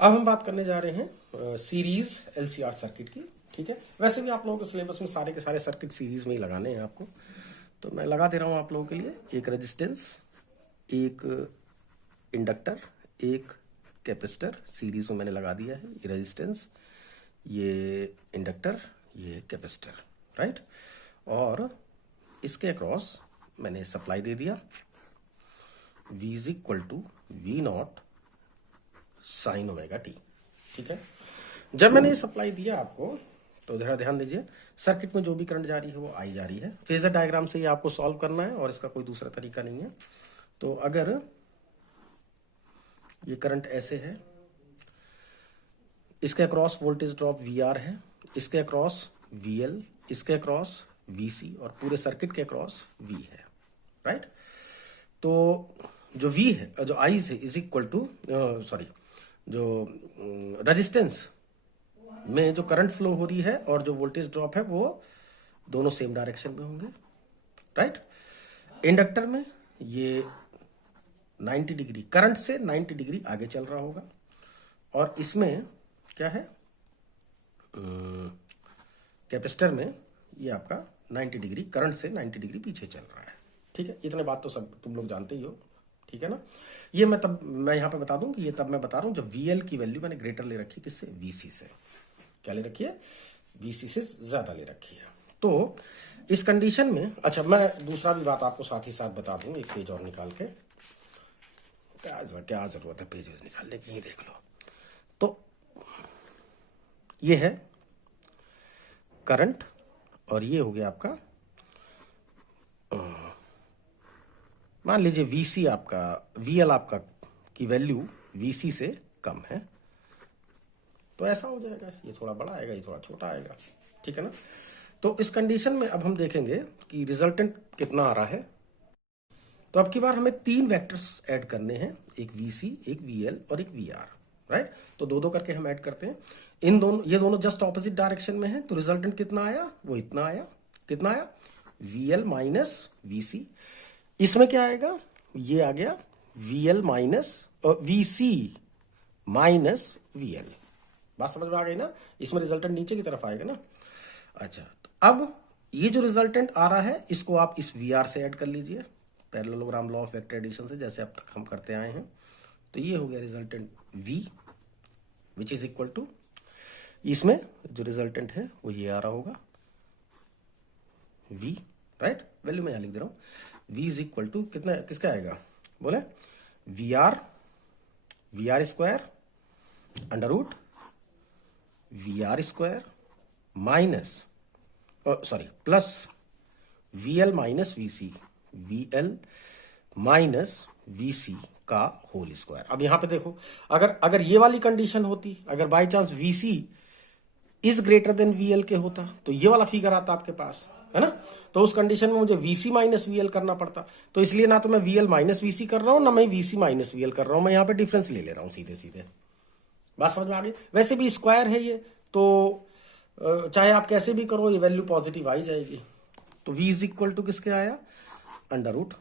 अब हम बात करने जा रहे हैं सीरीज एलसीआर सर्किट की। ठीक है, वैसे भी आप लोगों के सिलेबस में सारे के सारे सर्किट सीरीज में ही लगाने हैं आपको, तो मैं लगा दे रहा हूं आप लोगों के लिए। एक रेजिस्टेंस, एक इंडक्टर, एक कैपेसिटर सीरीज में मैंने लगा दिया है। ये रेजिस्टेंस, ये इंडक्टर, ये कैपेसिटर, राइट। और इसके अक्रॉस मैंने सप्लाई दे दिया V is equal to V naught sine omega T. ठीक है, जब मैंने ये सप्लाई दिया आपको तो जरा ध्यान दीजिए, सर्किट में जो भी करंट जा रही है वो आई जा रही है। फेजर डायग्राम से ये आपको सॉल्व करना है और इसका कोई दूसरा तरीका नहीं है। तो अगर ये करंट ऐसे है, इसके अक्रॉस वोल्टेज ड्रॉप VR है, इसके अक्रॉस VL, इसके अक्रॉस VC और पूरे सर्किट के अक्रॉस V है, राइट। तो जो V है, जो I से इज इक्वल टू जो रेजिस्टेंस में जो करंट फ्लो हो रही है और जो वोल्टेज ड्रॉप है वो दोनों सेम डायरेक्शन में होंगे, राइट। इंडक्टर में ये 90 डिग्री करंट से 90 डिग्री आगे चल रहा होगा और इसमें क्या है, कैपेसिटर में ये आपका 90 डिग्री करंट से 90 डिग्री पीछे चल रहा है। ठीक है, इतने बात तो सब तुम लोग जानते ही हो, ठीक है ना। ये मैं यहां पे बता दूं कि ये तब मैं बता रहा हूं जब VL की वैल्यू मैंने ग्रेटर ले रखी है किससे, VC से। क्या ले रखी है, VC से ज्यादा ले रखी है। तो इस कंडीशन में, अच्छा मैं दूसरा भी बात आपको साथ ही साथ बता दूं, एक पेज और निकाल के, क्या जरूरत है पेज निकालने की, ही देख लो। तो ये है करंट और ये हो गया आपका, मान लीजिए VC आपका, VL आपका की वैल्यू VC से कम है, तो ऐसा हो जाएगा, ये थोड़ा बड़ा आएगा, ये थोड़ा छोटा आएगा, ठीक है ना। तो इस कंडीशन में अब हम देखेंगे कि रिजल्टेंट कितना आ रहा है। तो अब की बार हमें 3 वेक्टर्स ऐड करने हैं, एक VC, एक VL और एक VR, राइट। तो दो दो करके हम ऐड करते हैं। ये दोनों जस्ट ऑपोजिट डायरेक्शन में है, तो रिजल्टेंट कितना आया, वो इतना आया। कितना आया, VL माइनस VC। इसमें क्या आएगा, ये आ गया VL minus VC minus VL। बात समझ में आ गई ना, इसमें रिजल्टेंट नीचे की तरफ आएगा ना। अच्छा, तो अब ये जो रिजल्टेंट आ रहा है इसको आप इस VR से ऐड कर लीजिए, parallelogram law of vector addition से, जैसे अब तक हम करते आए हैं। तो ये हो गया resultant V which is equal to, इसमें जो रिजल्टेंट है वो ये आ रहा होगा V, राइट। वैल्यू मैं यहां लिख दे रहा हूं, V इज इक्वल टू कितना, किसका आएगा, बोले VR square under root VR square minus plus VL minus VC, VL minus VC का होल स्क्वायर। अब यहां पे देखो, अगर ये वाली कंडीशन होती, अगर by chance VC is greater than VL के होता तो ये वाला फिगर आता आपके पास, है ना। तो उस कंडीशन में मुझे VC माइनस VL करना पड़ता, तो इसलिए ना तो मैं VL माइनस VC कर रहा हूं, ना मैं VC माइनस VL कर रहा हूं, मैं यहां पे डिफरेंस ले रहा हूं सीधे सीधे। बात समझ में आ गई। वैसे भी स्क्वायर है ये, तो चाहे आप कैसे भी करो ये वैल्यू पॉजिटिव आ ही जाएगी। तो V इज इक्वल टू किसके आया, under root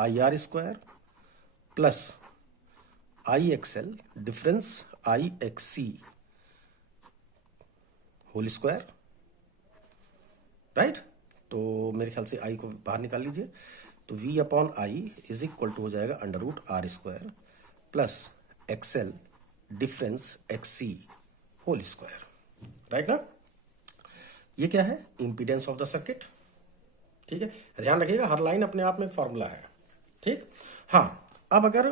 IR square plus IXL difference IXC whole square, right. तो मेरे ख्याल से I को बाहर निकाल लीजिए, तो V upon I is equal to हो जाएगा under root R square plus XL difference XC whole square, right ना। ये क्या है, इंपीडेंस ऑफ द सर्किट। ठीक है, ध्यान रखिएगा हर लाइन अपने आप में एक फॉर्मूला है, ठीक। हाँ, अब अगर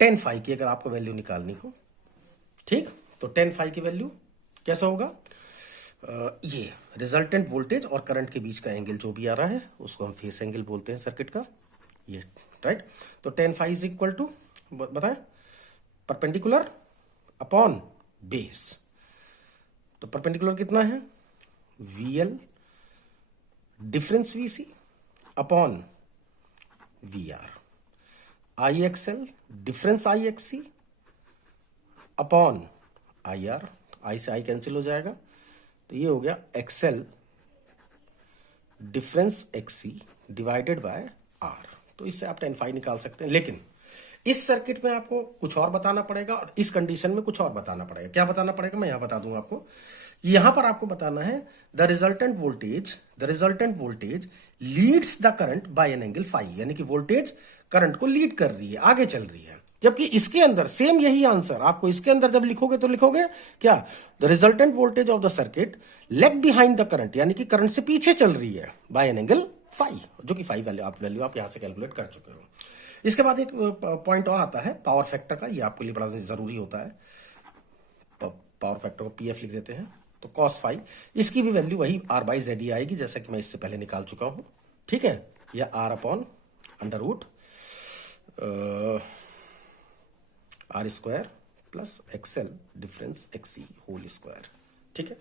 10 फाई की अगर आपको वैल्यू निकालनी हो, ठीक, तो 10 फाई की वैल्यू कैसा होगा, ये रिजल्टेंट वोल्टेज और करंट के बीच का एंगल जो भी आ रहा है उसको हम फेस एंगल बोलते हैं सर्किट का, ये, राइट। तो 10 फाई इज इक्वल टू, बताएं, परपेंडिकुलर अपॉन बेस। तो परपेंडिकुलर कितना है, VL difference VC upon VR, IXL difference IXC upon IR, I से I कैंसिल हो जाएगा, तो ये हो गया XL difference XC divided by R। तो इससे आप 10 फाई निकाल सकते हैं, लेकिन इस सर्किट में आपको कुछ और बताना पड़ेगा और इस कंडीशन में कुछ और बताना पड़ेगा। क्या बताना पड़ेगा मैं यहां बता दूं आपको। यहां पर आपको बताना है the resultant voltage leads the current by an angle phi, यानी कि वोल्टेज करंट को लीड कर रही है, आगे चल रही है। जबकि इसके अंदर सेम यही आंसर आपको इसके अंदर जब लिखोगे तो लिखोगे क्या, the resultant voltage of the circuit leg behind the current, यानी कि करंट से पीछे चल रही है बाय एन एंगल फाई, जो कि फाई वैल्यू आप यहां से कैलकुलेट कर चुके हो। इसके बाद एक पॉइंट और आता है पावर फैक्टर का, ये आपके लिए बड़ा जरूरी होता है। पावर फैक्टर को पीएफ लिख देते हैं, तो cos फाई, इसकी भी वैल्यू वही r बाई जेड ही आएगी, जैसा कि मैं इससे पहले निकाल चुका हूं। ठीक है, या r upon under root R square plus XL difference XC whole square. ठीक है,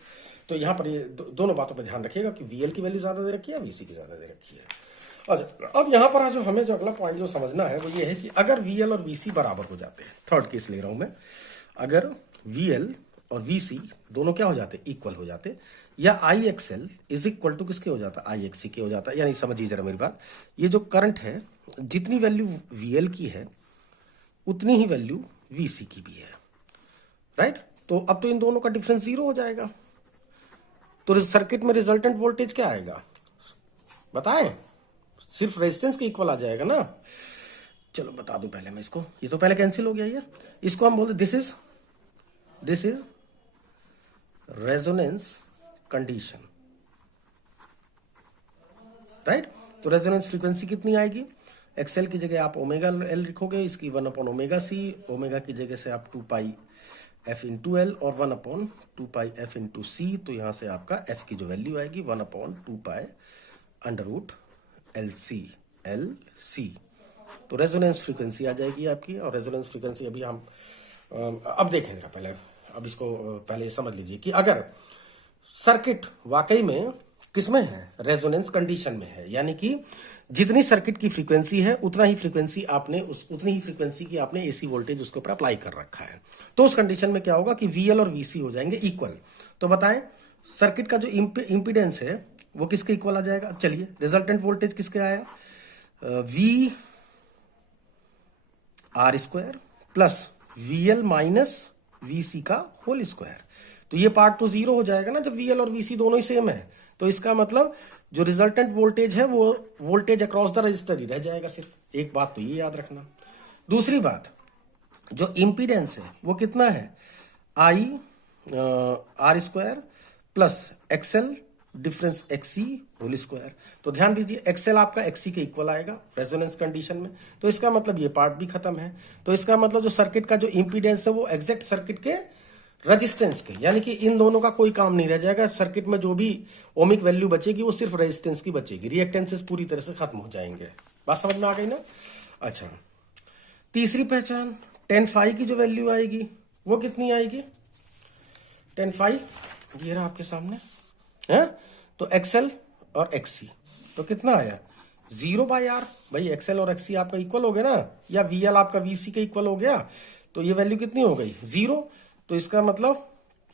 तो यहां पर ये दोनों बातों पर ध्यान रखिएगा कि वीएल की वैल्यू ज्यादा दे रखी है, वीसी की ज्यादा दे रखी है। अच्छा, अब यहां पर जो हमें जो अगला पॉइंट जो समझना है वो ये है कि अगर वीएल और वीसी बराबर हो जाते हैं, थर्ड केस ले रहा हूं मैं, अगर वीएल और वीसी दोनों क्या हो जाते, इक्वल हो जाते, या I XL is equal to किसके हो जाता, आई एक्सी के हो जाता। यानी समझिए जरा मेरी बात, ये जो करंट है जितनी वैल्यू वीएल की है उतनी ही वैल्यू वीसी की भी है, राइट। तो अब तो इन दोनों का डिफरेंस 0 हो जाएगा, तो सर्किट में रिजल्टेंट वोल्टेज क्या आएगा बताएं, सिर्फ रेजिस्टेंस के इक्वल आ जाएगा ना। चलो बता दूं पहले मैं इसको, ये तो पहले कैंसिल हो गया ये, इसको हम बोलते this is resonance condition, right. तो रेजोनेंस फ्रीक्वेंसी कितनी आएगी, एक्सएल की जगह आप ओमेगा एल लिखोगे, इसकी 1 अपॉन ओमेगा सी, ओमेगा की जगह से आप 2 पाई एफ इंटू एल और 1 अपॉन 2 पाई एफ इंटू सी, तो यहां से आपका एफ की जो वैल्यू आएगी 1 upon 2 pi under root L C. तो रेजोनेंस फ्रीक्वेंसी आ जाएगी आपकी, और रेजोनेंस फ्रीक्वेंसी अभी हम अब देखेंगे पहले, अब इसको पहले समझ लीजिए कि अगर सर्किट वाकई में किसमें है, रेजोनेंस कंडीशन में है, यानी कि जितनी सर्किट की फ्रीक्वेंसी है उतनी ही फ्रीक्वेंसी की आपने एसी वोल्टेज उसके ऊपर अप्लाई कर रखा है, तो उस कंडीशन में क्या होगा कि वीएल और वीसी हो जाएंगे इक्वल। तो बताएं सर्किट का जो इंपीडेंस है वो किसके इक्वल आ जाएगा। चलिए रिजल्टेंट वोल्टेज किसके आया, V R square plus VL minus VC का होल स्क्वायर। तो ये पार्ट तो 0 हो जाएगा ना जब वीएल और वीसी दोनों ही सेम है, तो इसका मतलब जो रिजल्टेंट वोल्टेज है वो वोल्टेज अक्रॉस द रजिस्टर ही रह जाएगा सिर्फ। एक बात तो ये याद रखना। दूसरी बात, जो इंपीडेंस है वो कितना है, I R square plus XL difference XC whole square. तो ध्यान दीजिए एक्सएल आपका एक्सी के इक्वल आएगा रेजोनेंस कंडीशन में, तो इसका मतलब ये पार्ट भी खत्म है। तो इसका मतलब जो सर्किट का जो इंपीडेंस है वो एग्जैक्ट सर्किट के रेजिस्टेंस के, यानी कि इन दोनों का कोई काम नहीं रह जाएगा। सर्किट में जो भी ओमिक वैल्यू बचेगी वो सिर्फ रेजिस्टेंस की बचेगी, रिएक्टेंसेस पूरी तरह से खत्म हो जाएंगे। बात समझ में आ गई ना। अच्छा, तीसरी पहचान, tan फाई की जो वैल्यू आएगी वो कितनी आएगी, tan फाई ये रहा आपके सामने है, तो एक्सएल और एक्सी तो कितना आया 0 बाई आर। भाई एक्सएल और एक्सी आपका इक्वल हो गया ना, या वीएल आपका वीसी के इक्वल हो गया, तो ये वैल्यू कितनी हो गई 0। तो इसका मतलब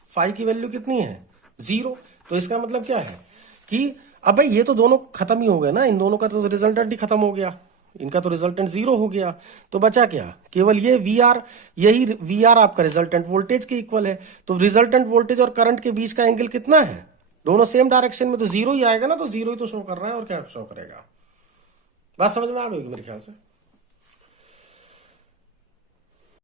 फाई की वैल्यू कितनी है 0। तो इसका मतलब क्या है कि अब भाई ये तो दोनों खत्म ही हो गए ना, इन दोनों का तो रिजल्टेंट ही खत्म हो गया, इनका तो रिजल्टेंट 0 हो गया। तो बचा क्या, केवल ये वी आर, यही वी आर आपका रिजल्टेंट वोल्टेज के इक्वल है। तो रिजल्टेंट वोल्टेज और करंट के बीच का एंगल कितना है, दोनों सेम डायरेक्शन में, तो 0 ही आएगा ना, तो 0 ही तो शो कर रहा है और क्या शो करेगा। बात समझ में आ गई मेरे ख्याल से।